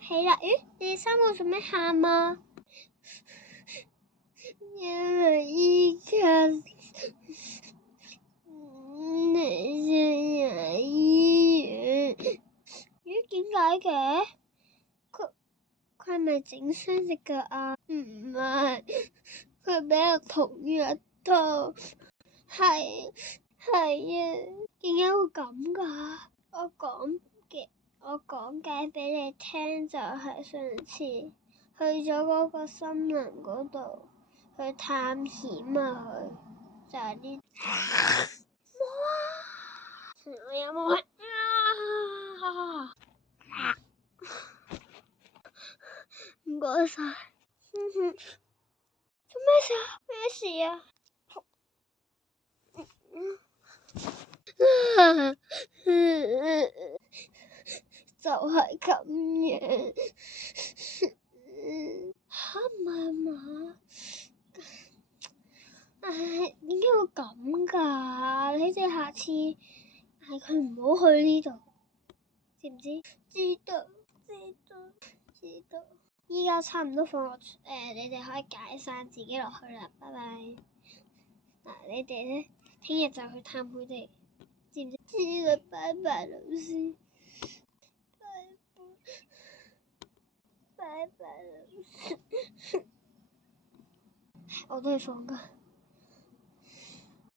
起啦！咦，你哋三個做咩喊啊？因為依家你先入醫院。咦，點解嘅？佢係咪整傷隻腳啊？唔係，佢俾人捅一刀。係啊，點解會咁㗎？我講解俾你聽，就係上次去咗嗰個森林嗰度去探險啊，就係呢。我有冇啊？唔該晒。做咩事啊？咩事啊？就係咁樣。嚇唔係嘛？唉，點解會咁㗎？你哋下次嗌佢唔好去呢度，知唔知？知道。依家差唔多放學，你哋可以解散自己落去啦，拜拜。嗱，你哋咧，聽日就去探佢哋，知唔知？知啦，拜拜，老師。拜拜，老師。我都係放假。